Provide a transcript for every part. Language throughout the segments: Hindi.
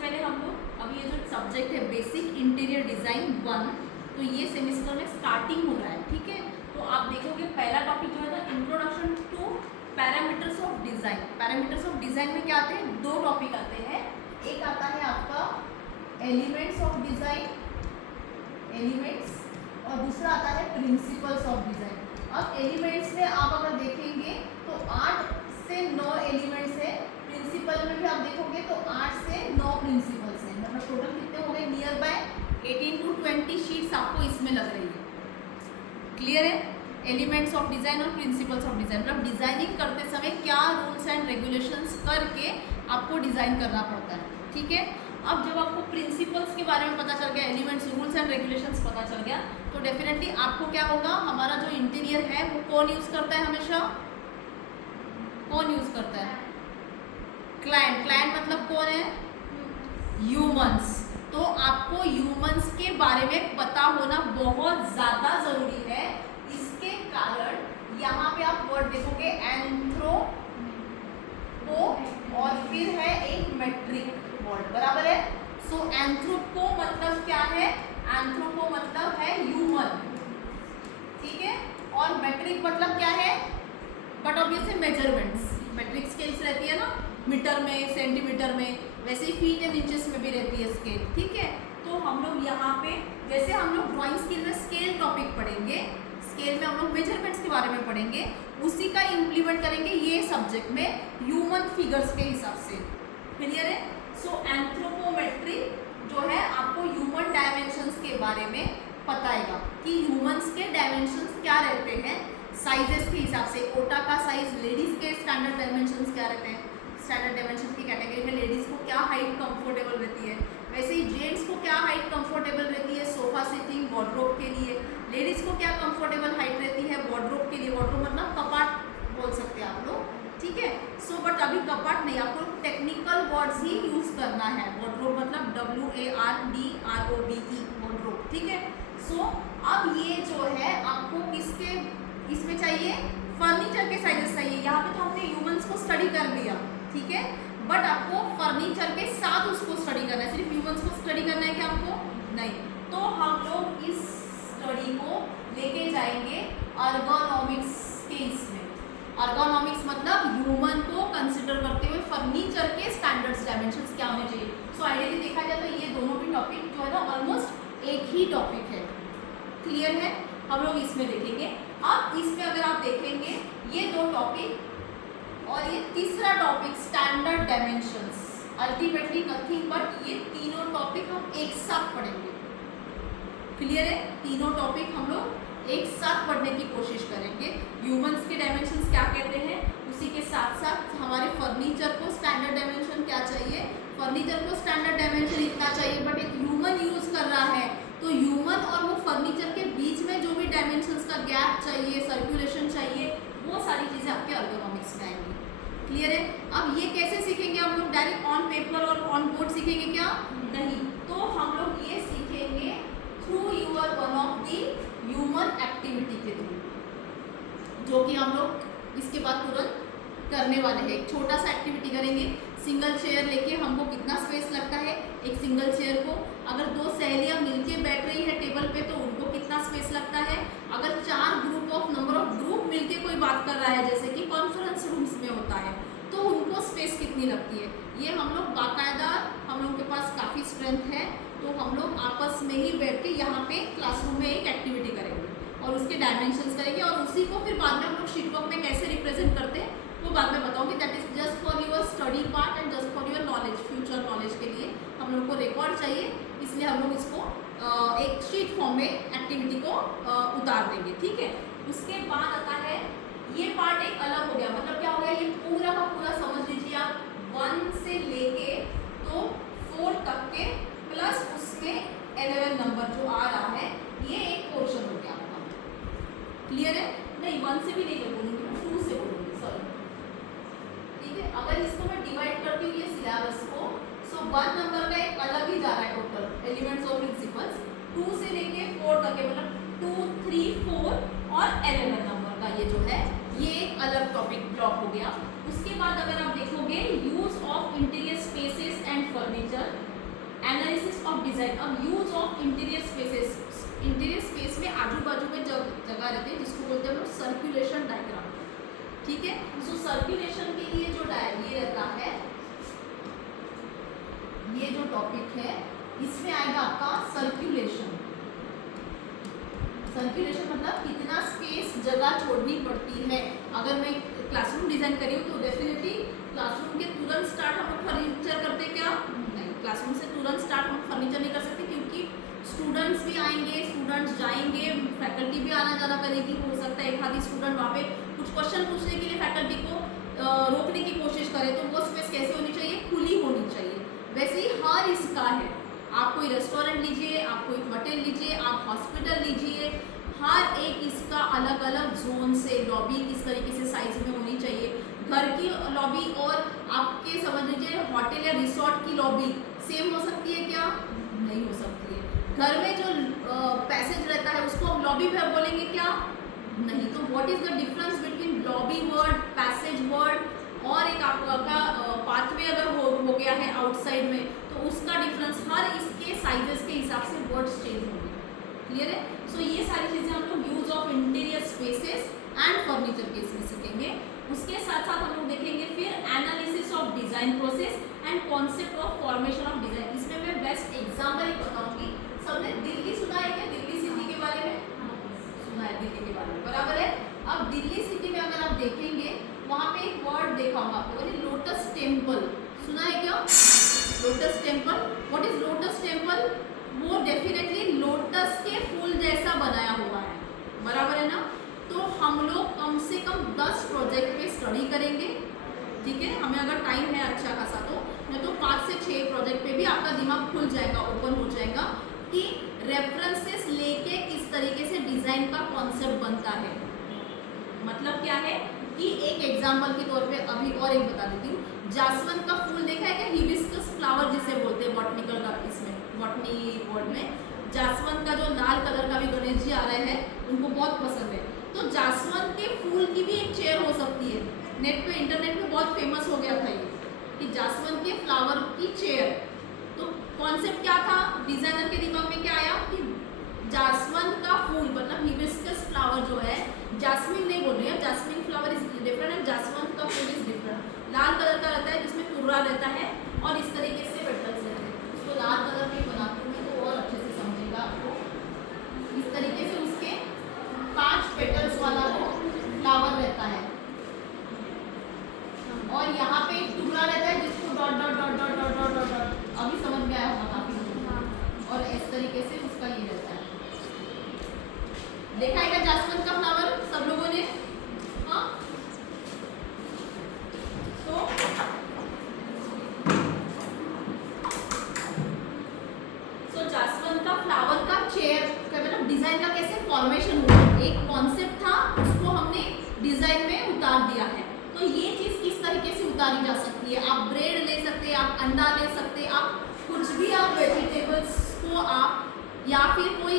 पहले हम लोग अभी ये जो सब्जेक्ट है बेसिक इंटीरियर डिजाइन 1, तो ये सेमेस्टर में स्टार्टिंग हो रहा है, ठीक है। तो आप देखोगे पहला टॉपिक जो है ना introduction two parameters of design. Parameters of design में क्या आते हैं, दो टॉपिक आते हैं। एक आता है आपका एलिमेंट्स ऑफ डिजाइन, एलिमेंट्स, और दूसरा आता है प्रिंसिपल्स ऑफ डिजाइन। अब एलिमेंट्स में आप अगर देखेंगे तो 8 से 9 एलिमेंट्स है। प्रिंसिपल में भी आप देखोगे तो 8 से 9 प्रिंसिपल्स हैं, मतलब टोटल कितने हो गए, नियर बाय 18 to 20 शीट्स आपको इसमें लग रही है। क्लियर है? एलिमेंट्स ऑफ डिजाइन और प्रिंसिपल्स ऑफ डिजाइन, मतलब डिजाइनिंग करते समय क्या रूल्स एंड रेगुलेशंस करके आपको डिजाइन करना पड़ता है, ठीक है। अब जब आपको प्रिंसिपल्स के बारे में पता चल गया, एलिमेंट्स, रूल्स एंड रेगुलेशंस पता चल गया, तो डेफिनेटली आपको क्या होगा, हमारा जो इंटीरियर है वो कौन यूज करता है हमेशा, कौन यूज करता है, क्लाइंट। क्लाइंट मतलब कौन है, ह्यूमंस। तो आपको ह्यूमंस के बारे में पता होना बहुत ज़्यादा ज़रूरी है। इसके कारण यहाँ पे आप वर्ड देखोगे एंथ्रोपो, और फिर है एक मेट्रिक वर्ड, बराबर है। सो एंथ्रोपो मतलब क्या है, एंथ्रोपो मतलब है ह्यूमन, ठीक है। और मेट्रिक मतलब क्या है, but obviously measurements, metric scales रहती है ना, मीटर में, सेंटीमीटर में, वैसे ही फीट एंड इंचेस में भी रहती है स्केल, ठीक है। तो हम लोग यहाँ पे जैसे हम लोग ड्राइंग स्केल में स्केल टॉपिक पढ़ेंगे, स्केल में हम लोग मेजरमेंट्स के बारे में पढ़ेंगे, उसी का इम्प्लीमेंट करेंगे ये सब्जेक्ट में ह्यूमन फिगर्स के हिसाब से। क्लियर है? सो एंथ्रोपोमेट्री जो है आपको ह्यूमन डायमेंशंस के बारे में बताएगा कि ह्यूमंस के डायमेंशंस क्या रहते हैं साइजेस के हिसाब से। ओटा का साइज, लेडीज के स्टैंडर्ड डायमेंशंस क्या रहते हैं, स्टैंडर्ड डायमेंशन की कैटेगरी में लेडीज को क्या हाइट कंफर्टेबल रहती है, वैसे ही जेंट्स को क्या हाइट कंफर्टेबल रहती है सोफा सिटिंग वार्डरोब के लिए, लेडीज को क्या कंफर्टेबल हाइट रहती है वार्डरोब के लिए। वार्डरोब मतलब कपाट बोल सकते हैं आप लोग, ठीक है। सो बट अभी कपाट नहीं, आपको टेक्निकल वर्ड्स ही यूज करना है। वार्डरोब मतलब WARDROBE, वार्डरोब, ठीक है। सो अब ये जो है आपको किसके इसमें चाहिए, फर्नीचर के साइजेस चाहिए। यहाँ पे तो हमने ह्यूमंस को स्टडी कर लिया, ठीक है, बट आपको फर्नीचर के साथ उसको स्टडी करना है। सिर्फ ह्यूमंस को स्टडी करना है क्या आपको, नहीं। तो हम लोग इस स्टडी को लेके जाएंगे अर्गोनॉमिक्स के इसमें। अर्गोनॉमिक्स मतलब ह्यूमन को कंसिडर करते हुए फर्नीचर के स्टैंडर्ड्स डायमेंशंस क्या होने चाहिए। सो आइडियली देखा जाए तो ये दोनों भी टॉपिक जो है ना ऑलमोस्ट एक ही टॉपिक है। क्लियर है? हम लोग इसमें देखेंगे। अब इसमें अगर आप देखेंगे ये दो टॉपिक और ये तीसरा topic standard dimensions, ultimately nothing but ये तीनों टॉपिक हम एक साथ पढ़ेंगे। क्लियर है? तीनों टॉपिक हम लोग एक साथ पढ़ने की कोशिश करेंगे। ह्यूमंस के डायमेंशंस क्या कहते हैं, उसी के साथ साथ हमारे फर्नीचर को स्टैंडर्ड डायमेंशन क्या चाहिए, फर्नीचर को स्टैंडर्ड डायमेंशन इतना चाहिए, बट एक ह्यूमन यूज कर रहा है तो ह्यूमन और वो फर्नीचर के बीच में जो भी डायमेंशंस का गैप चाहिए, सर्कुलेशन चाहिए, वो सारी चीज़ें आपके अर्गोनॉमिक्स में आएंगी। क्लियर है? अब ये कैसे सीखेंगे हम लोग, डायरेक्ट ऑन पेपर और ऑन बोर्ड सीखेंगे क्या, नहीं। तो हम लोग ये सीखेंगे through your one of the human activity के थ्रू, जो कि हम लोग इसके बाद तुरंत करने वाले हैं। एक छोटा सा एक्टिविटी करेंगे। सिंगल चेयर लेके हमको कितना स्पेस लगता है एक सिंगल चेयर को, अगर दो सहेलियां मिलके बैठ रही है टेबल पे तो उनको कितना स्पेस लगता है, अगर 4 नंबर ऑफ ग्रुप मिलके कोई बात कर रहा है जैसे कि कॉन्फ्रेंस रूम्स में होता है तो उनको स्पेस कितनी लगती है। ये हम लोग बाकायदा, हम लोग के पास काफ़ी स्ट्रेंथ है तो हम लोग आपस में ही बैठ के यहाँ पे क्लासरूम में एक एक्टिविटी करेंगे और उसके डायमेंशंस करेंगे और उसी को फिर बाद में हम लोग शीटवर्क में कैसे रिप्रेजेंट करते हैं वो बाद में बताऊंगी। That is just for your study part and just for your knowledge, future knowledge के लिए हम लोग को रिकॉर्ड चाहिए, इसलिए हम लोग इसको एक शीट फॉर्म में एक्टिविटी को उतार देंगे, ठीक है। उसके बाद आता है ये पार्ट एक अलग हो गया, मतलब क्या हो गया, ये पूरा का पूरा समझ लीजिए आप 1 से लेके तो 4 तक के प्लस उसमें 11 नंबर जो आ रहा है ये एक पोर्शन हो गया आपका। क्लियर है? नहीं 1 से भी नहीं बोलूँगी, 2 से बोलूँगी, सॉरी, ठीक है। अगर इसको मैं डिवाइड करती हूँ ये सिलेबस को, सो 1 नंबर का एक अलग ही जा रहा है टोटल एलिमेंट्स ऑफ प्रिंसिपल्स, 2 से लेके 4 तक के मतलब 2, 3, 4 और 11 नंबर का ये जो है ये एक अलग टॉपिक ब्लॉक हो गया। उसके बाद अगर आप देखोगे use of interior spaces and furniture, analysis of design. अब use of interior spaces, interior space में आजू बाजू में जगह रहती है जिसको बोलते हैं हम लोग सर्कुलेशन डायग्राम, ठीक है। सो सर्कुलेशन के लिए जो ये रहता है, ये जो टॉपिक है इसमें आएगा आपका सर्कुलेशन। सर्कुलेशन मतलब कितना स्पेस जगह छोड़नी पड़ती है। अगर मैं क्लासरूम डिजाइन करी हूँ तो डेफिनेटली क्लासरूम के तुरंत स्टार्ट हम लोग फर्नीचर करते क्या नहीं, क्लासरूम से तुरंत स्टार्ट हम फर्नीचर नहीं कर सकते, क्योंकि स्टूडेंट्स भी आएंगे, स्टूडेंट्स जाएंगे, फैकल्टी भी आना जाना करेगी। हो सकता है एक आधी स्टूडेंट वहाँ पे कुछ क्वेश्चन पूछने के लिए फैकल्टी को रोकने की कोशिश करे, तो वो स्पेस कैसे होनी चाहिए, खुली होनी चाहिए। वैसे ही हर इसका है, आप कोई रेस्टोरेंट लीजिए, आप कोई होटल लीजिए, आप हॉस्पिटल लीजिए, हर एक इसका अलग अलग जोन से लॉबी किस तरीके से साइज में होनी चाहिए। घर की लॉबी और आपके समझ लीजिए होटल या रिसोर्ट की लॉबी सेम हो सकती है क्या, नहीं हो सकती है। घर में जो पैसेज रहता है उसको हम लॉबी बोलेंगे क्या, नहीं। तो what is the difference between lobby word, passage word और एक आपका पाथवे अगर हो गया है आउटसाइड में, तो उसका डिफरेंस हर इसके साइजेस के हिसाब से वर्ड्स चेंज होंगे। क्लियर है। सो ये सारी चीजें हम लोग use of interior spaces and furniture के इसमें सीखेंगे। उसके साथ साथ हम लोग देखेंगे फिर analysis of design process and concept of formation of design. इसमें मैं बेस्ट एग्जाम्पल एक बताऊंगी। सबने दिल्ली सुना है क्या, दिल्ली सिटी के बारे में सुना है, दिल्ली के बारे में बराबर है। अब दिल्ली सिटी में अगर आप देखेंगे वहां पे एक वर्ड देखा होगा आपको, लोटस टेम्पल, सुना है क्या, lotus temple. What is lotus temple, वो डेफिनेटली लोटस के फूल जैसा बनाया हुआ है, बराबर है ना। तो हम लोग कम से कम 10 प्रोजेक्ट पे स्टडी करेंगे, ठीक है। हमें अगर टाइम है अच्छा खासा तो नहीं तो 5 से 6 प्रोजेक्ट पे भी आपका दिमाग खुल जाएगा, ओपन हो जाएगा कि रेफरेंसेस लेके किस तरीके से डिजाइन का कॉन्सेप्ट बनता है। मतलब क्या है कि एक एग्जाम्पल के तौर पे अभी और एक बता देती हूँ। जासवंत का फूल देखा है क्या, हिबिस्कस फ्लावर जिसे बोलते हैं बॉटनिकल का, इसमें बॉटनी वर्ड में जासवंत का जो लाल कलर का भी गणेश जी आ रहे हैं उनको बहुत पसंद है। तो जासवंत के फूल की भी एक चेयर हो सकती है। नेट पे इंटरनेट पे बहुत फेमस हो गया था ये कि जासवंत के फ्लावर की चेयर। तो कॉन्सेप्ट क्या था, डिजाइनर के दिमाग में क्या आया कि जासवंत का फूल मतलब हिबिस्कस फ्लावर जो है, जास्मिन नहीं बोल रही है, jasmine flower is different and जासवंत का फूल इज डिफरेंट। लाल कलर का रहता है जिसमें तुर्रा रहता है और इस तरीके से पेटल्स रहते हैं। उसको लाल कलर में बनाती हूँ मैं तो और अच्छे से समझेगा आपको। इस तरीके से उसके 5 पेटल्स वाला वो फ्लावर रहता है और यहाँ पे एक टुकड़ा रहता है जिसको dot dot dot dot dot dot dot dot, अभी समझ में आया होगा काफी लोगों। और इस तरीके से उसका ये रहता है। देखा है क्या जासवंत का फ्लावर सब लोगों ने, हाँ। सो जासवंत का फ्लावर का चेयर का मतलब डिजाइन का कैसे फॉर्मेशन हुआ, एक कॉन्सेप्ट था उसको हमने डिजाइन में उतार दिया है। तो ये चीज किस तरीके से उतारी जा सकती है, आप ब्रेड ले सकते हैं, आप अंडा ले सकते हैं, आप कुछ भी, आप वेजिटेबल्स को आप या फिर कोई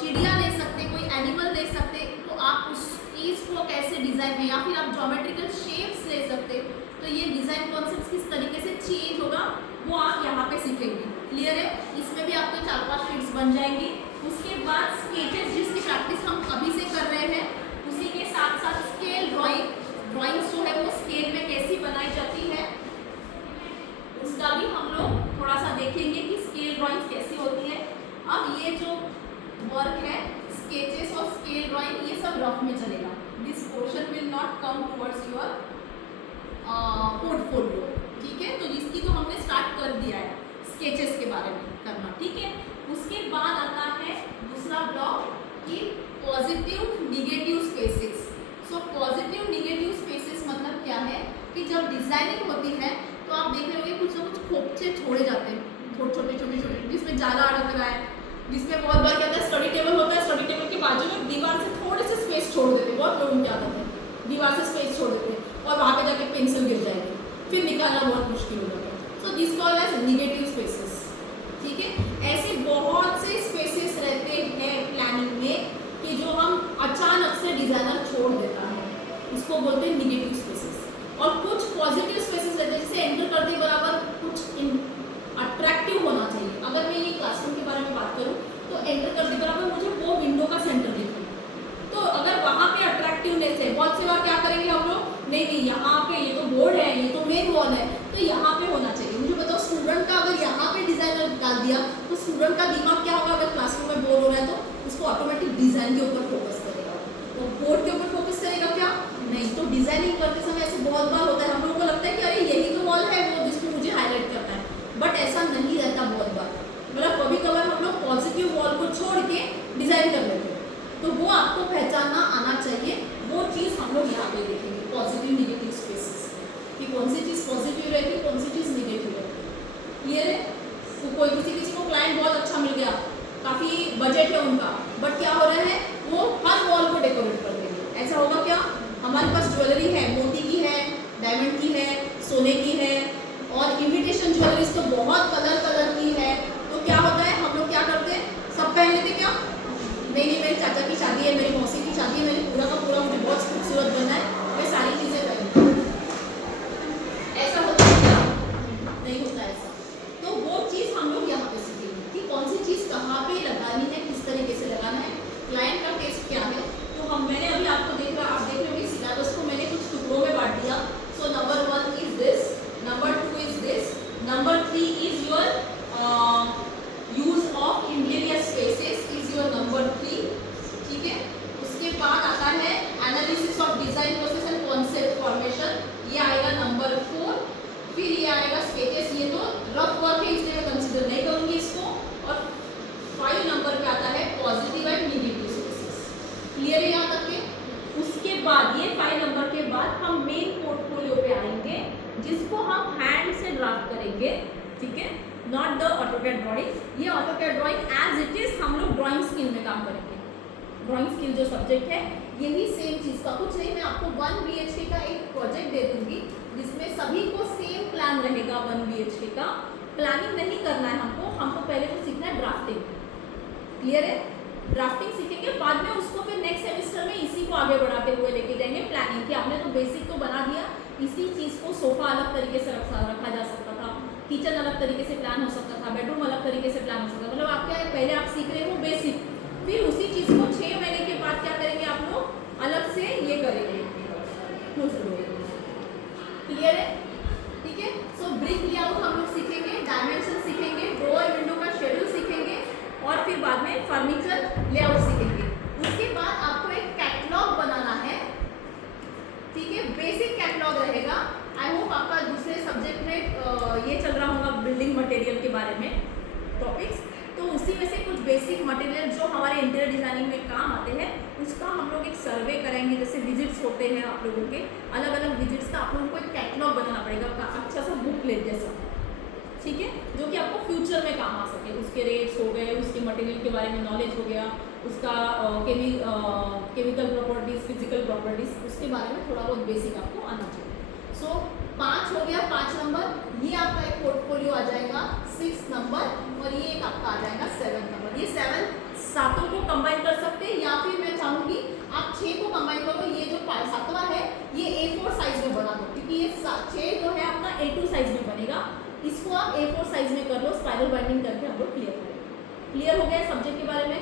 चिड़िया ले सकते, कोई एनिमल ले सकते, तो आप उस चीज को कैसे डिजाइन में, या फिर आप ज्योमेट्रिकल शेप्स ले सकते। तो ये डिजाइन कॉन्सेप्ट किस तरीके से चेंज होगा वो आप यहाँ पे सीखेंगे। क्लियर है। इसमें भी आपके 4-5 शीट्स बन जाएंगी। उसके बाद स्केचेस जिसकी प्रैक्टिस हम अभी से कर रहे हैं, उसी के साथ साथ स्केल ड्राइंग्स जो है वो स्केल में कैसी बनाई जाती है उसका भी हम लोग थोड़ा सा देखेंगे कि स्केल ड्राइंग्स कैसी होती है। अब ये जो वर्क है स्केचेस और स्केल ड्राइंग ये सब रफ में चलेगा। This portion will not come towards your portfolio, ठीक है। तो जिसकी तो हमने स्टार्ट कर दिया है स्केचेस के बारे में करना, ठीक है। उसके बाद आता है दूसरा ब्लॉक कि positive negative spaces. So positive negative spaces मतलब क्या है कि जब डिजाइनिंग होती है तो आप देख रहे होंगे कुछ ना कुछ खोपचे छोड़े जाते हैं, छोटे जिसमें जाला अटक रहा है, जिसमें बहुत बार क्या होता है स्टडी टेबल होता है, स्टडी टेबल के बाजू में दीवार से थोड़े से स्पेस छोड़ देते हैं। बहुत लोग क्या करते हैं दीवार से स्पेस छोड़ देते हैं और वहाँ पे जाके पेंसिल गिर जाएगी, फिर निकालना बहुत मुश्किल हो जाता है। So this called as negative spaces, ठीक है। ऐसे बहुत से स्पेसेस रहते हैं प्लानिंग में कि जो हम अचानक से डिजाइनर छोड़ देता है, उसको बोलते हैं निगेटिव स्पेसेस। और कुछ पॉजिटिव स्पेसेस रहते हैं जिसे एंटर करते बराबर कुछ अट्रैक्टिव होना चाहिए। अगर मैं ये दिया तो स्टूडेंट का दिमाग क्या होगा, अगर क्लासरूम में बोर हो रहा है तो उसको ऑटोमेटिक डिजाइन के ऊपर फोकस करेगा, तो बोर्ड के ऊपर फोकस करेगा क्या नहीं। तो डिजाइनिंग करते समय ऐसे बहुत बार होता है, हम लोगों को लगता है कि अरे यही तो वॉल है वो जिसको मुझे हाईलाइट करना है, बट ऐसा नहीं रहता बहुत बार। मतलब कभी कभार हम लोग पॉजिटिव वॉल को छोड़ के डिजाइन कर लेते हैं, तो वो आपको पहचानना आना चाहिए। वो चीज़ हम लोग यहाँ पे देखेंगे, पॉजिटिव निगेटिव स्पेसेस, कि कौन सी चीज़ पॉजिटिव रहेगी, कौन सी चीज़ निगेटिव रहेगी। क्लियर है? तो कोई किसी को क्लाइंट बहुत अच्छा मिल गया, काफ़ी बजट है उनका, बट क्या हो रहा है वो हर वॉल को डेकोरेट कर देंगे। ऐसा होगा क्या, हमारे पास ज्वेलरी है, मोती की है, डायमंड की है, सोने की है, और इमिटेशन ज्वेलरीज तो बहुत कलर की है, तो क्या होता है हम लोग क्या करते हैं, सब पहन लेते क्या, नहीं मेरे चाचा की शादी है, मेरी मौसी की शादी है, मेरे पूरा का पूरा मुझे बहुत खूबसूरत बनना है, मैं सारी चीज़ें पहनूँ। ऐसा होता है क्या, नहीं होता ऐसा। तो वो चीज़ हम लोग यहाँ पे सीखेंगे कि कौन सी चीज़ कहाँ पे लगानी है, किस तरीके से लगाना है, क्लाइंट का टेस्ट क्या है। तो मैंने अभी आपको आप देख रहे हो सिलेबस को मैंने कुछ टुकड़ों में बांट दिया। So number 1 is this, number 2 is this, number 3 is your use of interior spaces is your number 3, ठीक है। उसके बाद आता है analysis of design process and concept formation, ये आएगा नंबर 4। फिर ये आएगा स्केचेस, ये तो रफ वर्क है इसलिए मैं कंसिडर नहीं करूंगी इसको। और 5 नंबर पे आता है positive and negative spaces. Clear है यहाँ तक के? उसके बाद ये 5 नंबर के बाद हम मेन पोर्टफोलियो पे आएंगे, जिसको हम हैंड से ड्राफ्ट करेंगे, ठीक है, नॉट द ऑटोकैड ड्राइंग। ये AutoCAD drawing as it is हम लोग ड्राइंग स्किल में काम करेंगे। ड्राइंग स्किल जो सब्जेक्ट है यही सेम चीज़ का कुछ नहीं, मैं आपको 1 BHK का एक प्रोजेक्ट दे दूंगी जिसमें सभी को सेम प्लान रहेगा। 1 BHK का प्लानिंग नहीं करना है हमको पहले तो सीखना है ड्राफ्टिंग। क्लियर है? ड्राफ्टिंग सीखेंगे, बाद में उसको फिर नेक्स्ट सेमेस्टर में इसी को आगे बढ़ाते हुए लेके जाएंगे। प्लानिंग की आपने तो बेसिक तो बना दिया, इसी चीज़ को सोफा अलग तरीके से रखा जा सकता था, किचन अलग तरीके से प्लान हो सकता था, बेडरूम अलग तरीके से प्लान हो सकता था। मतलब आप क्या है, पहले आप सीख रहे हो बेसिक, फिर उसी चीज़ को 6 महीने के बाद क्या करेंगे आप लोग अलग से ये करेंगे। क्लियर है? ठीक है। सो ब्रिक लेआउट हम लोग सीखेंगे, डायमेंशन सीखेंगे, ड्रॉअर विंडो का शेड्यूल सीखेंगे, और फिर बाद में फर्नीचर लेआउट सीखेंगे। उसके बाद आपको एक कैटलॉग बनाना है, ठीक है, बेसिक कैटलॉग रहेगा। आई होप आपका दूसरे सब्जेक्ट में ये चल रहा होगा बिल्डिंग मटेरियल के बारे में टॉपिक्स, तो उसी में से कुछ बेसिक मटेरियल जो हमारे इंटीरियर डिजाइनिंग में काम आते हैं उसका हम लोग एक सर्वे करेंगे। जैसे विजिट्स होते हैं आप लोगों के, अलग अलग विजिट्स का आप लोगों को एक कैटलॉग बनाना पड़ेगा, अच्छा सा बुकलेट जैसा, ठीक है, जो कि आपको फ्यूचर में काम आ सके। उसके रेट्स हो गए, उसके मटेरियल के बारे में नॉलेज हो गया, उसका केमिकल प्रॉपर्टीज, फिजिकल प्रॉपर्टीज, उसके बारे में थोड़ा बहुत बेसिक आपको आना चाहिए। सो 5 हो गया, 5 नंबर, ये आपका एक पोर्टफोलियो आ जाएगा 6 नंबर, और ये एक आपका आ जाएगा 7 नंबर। ये 7 सातों को कंबाइन कर सकते हैं, या फिर मैं चाहूँगी आप 6 को कंबाइन करो। ये जो 7वां है ये A4 साइज में बना दो, क्योंकि ये 6 जो है अपना A2 साइज में बनेगा, इसको आप A4 साइज में कर लो, स्पाइरल बाइंडिंग करके हम लोग क्लियर करेंगे। क्लियर हो गया सब्जेक्ट के बारे में?